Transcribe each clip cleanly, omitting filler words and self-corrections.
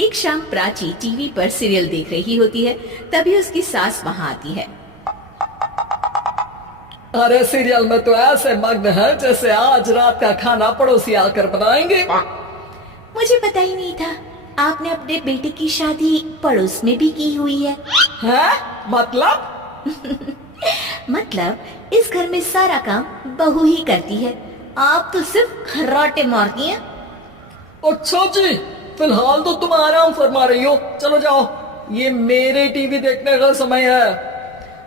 एक शाम प्राची टीवी पर सीरियल देख रही होती है। तभी उसकी सास वहां आती है। अरे सीरियल में तो ऐसे मग्न है जैसे आज रात का खाना पड़ोसी आकर बनाएंगे। मुझे पता ही नहीं था आपने अपने बेटे की शादी पड़ोस में भी की हुई है। हैं? मतलब? मतलब इस घर में सारा काम बहू ही करती है, आप तो सिर्फ खर्राटे मारती हैं। अच्छा जी, फिलहाल तो तुम आराम फरमा रही हो। चलो जाओ, ये मेरे टीवी देखने का समय है।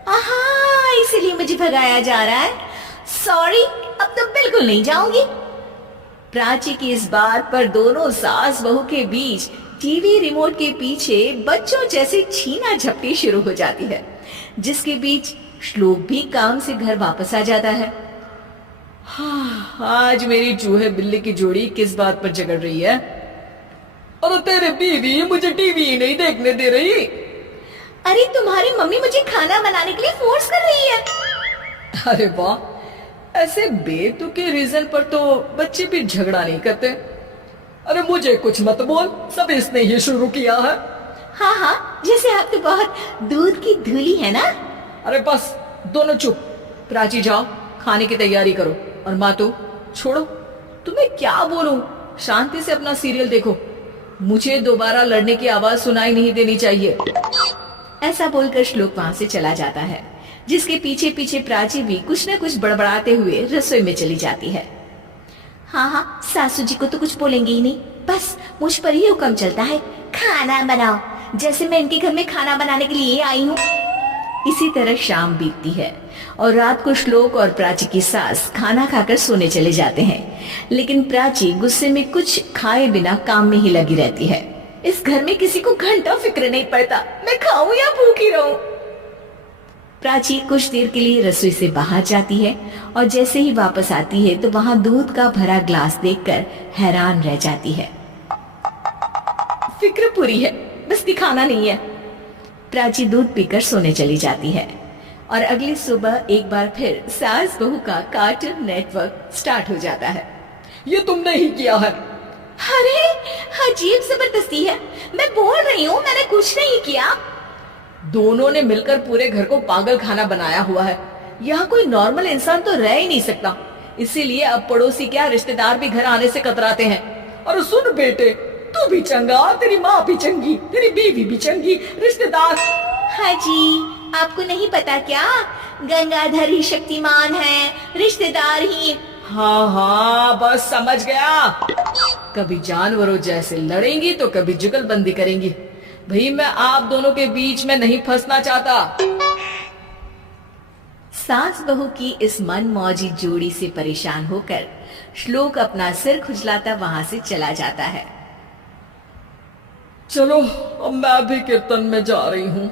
आहा, इसीलिए मुझे भगाया जा रहा है। सॉरी, अब तो बिल्कुल नहीं जाऊंगी। प्राची की इस बात पर दोनों सास बहू के बीच टीवी रिमोट के पीछे बच्चों जैसे छीना झपटी शुरू हो जाती है, जिसके बीच श्लोक भी काम से घर वापस आ जाता है। हाँ, आज मेरी चूहे बिल्ली की जोड़ी किस बात पर झगड़ रही है? अरे तेरे बीवी मुझे टीवी नहीं देखने दे रही। अरे तुम्हारी मम्मी मुझे खाना बनाने के लिए फोर्स कर रही है। अरे वाह, ऐसे बेतुके रीजन पर तो बच्चे भी झगड़ा नहीं करते। अरे मुझे कुछ मत बोल, सब इसने ही शुरू किया है। हाँ हाँ, जैसे आप तो बहुत दूध की धूली है ना। अरे बस, दोनों चुप। प्राची जाओ, खाने की तैयारी करो। और मातो छोड़ो, तुम्हें क्या बोलूं, शांति से अपना सीरियल देखो। मुझे दोबारा लड़ने की आवाज सुनाई नहीं देनी चाहिए। ऐसा बोलकर श्लोक वहां से चला जाता है, जिसके पीछे पीछे प्राची भी कुछ न कुछ बड़बड़ाते हुए रसोई में चली जाती है। हाँ हाँ, सासू जी को तो कुछ बोलेंगे ही नहीं, बस मुझ पर ही हुक्म चलता है, खाना बनाओ, जैसे मैं इनके घर में खाना बनाने के लिए आई हूँ। इसी तरह शाम बीतती है और रात को श्लोक और प्राची की सास खाना खाकर सोने चले जाते हैं, लेकिन प्राची गुस्से में कुछ खाए बिना काम में ही लगी रहती है। इस घर में किसी को घंटा फिक्र नहीं पड़ता, मैं खाऊं या भूखी रहूं। प्राची कुछ देर के लिए रसोई से बाहर जाती है और जैसे ही वापस आती है तो वहां दूध का भरा ग्लास देखकर हैरान रह जाती है। फिक्र पूरी है, बस दिखाना नहीं है। प्राची दूध पीकर सोने चली जाती है और अगली सुबह एक बार फिर सास बहू का कार्टून नेटवर्क स्टार्ट हो जाता है। ये तुमने ही किया है। अरे अजीब जबरदस्ती है, मैं बोल रही हूँ मैंने कुछ नहीं किया। दोनों ने मिलकर पूरे घर को पागल खाना बनाया हुआ है। यहाँ कोई नॉर्मल इंसान तो रह ही नहीं सकता, इसीलिए अब पड़ोसी क्या रिश्तेदार भी घर आने से कतराते हैं। और सुन बेटे, तू भी चंगा, तेरी माँ भी चंगी, तेरी बीवी भी चंगी, रिश्तेदार। हाँ जी, आपको नहीं पता क्या, गंगाधर ही शक्तिमान है, रिश्तेदार ही। हाँ हाँ, बस समझ गया। कभी जानवरों जैसे लड़ेंगी तो कभी जुगलबंदी करेंगी। भाई मैं आप दोनों के बीच में नहीं फंसना चाहता। सास बहू की इस मन मौजी जोड़ी से परेशान होकर श्लोक अपना सिर खुजलाता वहां से चला जाता है। चलो अब मैं भी कीर्तन में जा रही हूँ।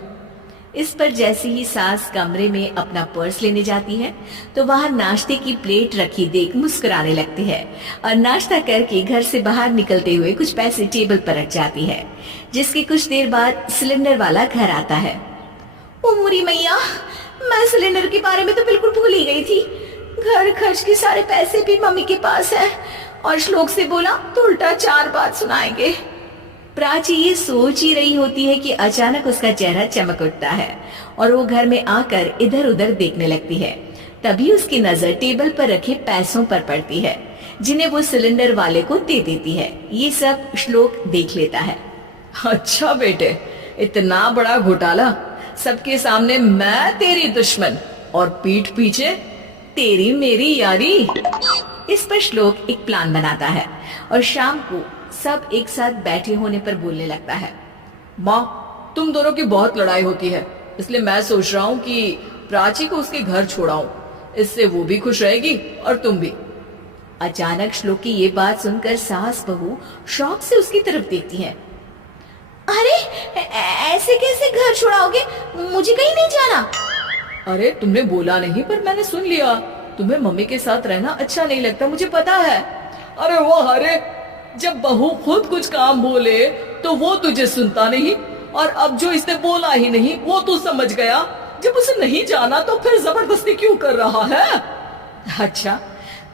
इस पर जैसे ही सास कमरे में अपना पर्स लेने जाती है तो वहां नाश्ते की प्लेट रखी देख मुस्कुराने लगती है और नाश्ता करके घर से बाहर निकलते हुए कुछ पैसे टेबल पर रख जाती है, जिसके कुछ देर बाद सिलेंडर वाला घर आता है। ओ मुरी मैया, मैं सिलेंडर के बारे में तो बिल्कुल भूल ही गई थी। घर खर्च के सारे पैसे भी मम्मी के पास है और श्लोक से बोला तो उल्टा 4 बात सुनाएंगे। प्राची ये सोच ही रही होती है कि अचानक उसका चेहरा चमक उठता है और वो घर में आकर इधर उधर देखने लगती है। तभी उसकी नजर टेबल पर रखे पैसों पर पड़ती है, जिन्हें वो सिलेंडर वाले को दे देती है। ये सब श्लोक देख लेता है। अच्छा बेटे, इतना बड़ा घोटाला, सबके सामने मैं तेरी दुश्मन और पीठ पीछे तेरी मेरी यारी। इस पर श्लोक एक प्लान बनाता है और शाम को सब एक साथ बैठे होने पर बोलने लगता है। माँ, तुम दोनों की बहुत लड़ाई होती है, इसलिए मैं सोच रहा हूँ कि प्राची को उसके घर छोड़ाऊं। इससे वो भी खुश रहेगी और तुम भी। अचानक श्लोक की ये बात सुनकर सास बहू शौक से उसकी तरफ देखती हैं। अरे ऐसे कैसे घर छुड़ाओगे, मुझे कहीं नहीं जाना। अरे तुमने बोला नहीं पर मैंने सुन लिया, तुम्हें मम्मी के साथ रहना अच्छा नहीं लगता, मुझे पता है। अरे वो अरे, जब बहू खुद कुछ काम बोले तो वो तुझे सुनता नहीं, और अब जो इसने बोला ही नहीं वो तू समझ गया। जब उसे नहीं जाना तो फिर जबरदस्ती क्यों कर रहा है? अच्छा,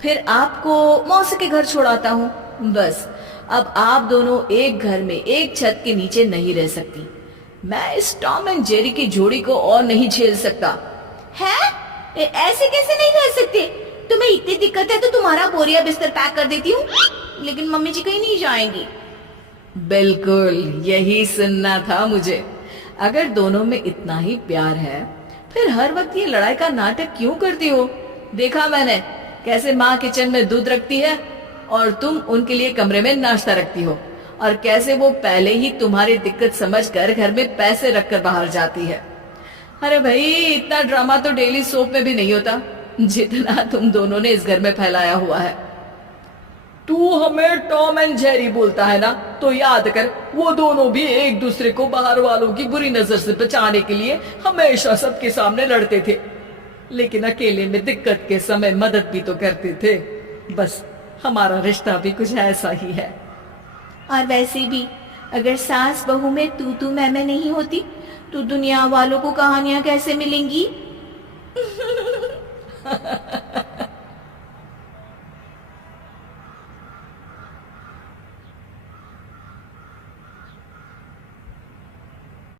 फिर आपको मौसी के घर छोड़ाता हूँ, बस अब आप दोनों एक घर में एक छत के नीचे नहीं रह सकती। मैं इस टॉम एंड जेरी की जोड़ी को और नहीं झेल सकता। है? ऐसे कैसे नहीं रह सकते? तुम्हें इतनी दिक्कत है तो तुम्हारा बोरिया बिस्तर पैक कर देती हूँ, लेकिन मम्मी जी कहीं नहीं जाएंगी। बिल्कुल यही सुनना था मुझे। अगर दोनों में इतना ही प्यार है फिर हर वक्त ये लड़ाई का नाटक क्यों करती हो? देखा मैंने कैसे माँ किचन में दूध रखती है और तुम उनके लिए कमरे में नाश्ता रखती हो, और कैसे वो पहले ही तुम्हारी दिक्कत समझकर घर में पैसे रखकर बाहर जाती है। अरे भाई, इतना ड्रामा तो डेली सोप में भी नहीं होता जितना तुम दोनों ने इस घर में फैलाया हुआ है। तू हमें टॉम एंड जेरी बोलता है ना, तो याद कर वो दोनों भी एक दूसरे को बाहर वालों की बुरी नजर से बचाने के लिए हमेशा सबके सामने लड़ते थे, लेकिन अकेले में दिक्कत के समय मदद भी तो करते थे। बस हमारा रिश्ता भी कुछ ऐसा ही है। और वैसे भी अगर सास बहू में तू मैं नहीं होती तो दुनिया वालों को कहानियां कैसे मिलेंगी?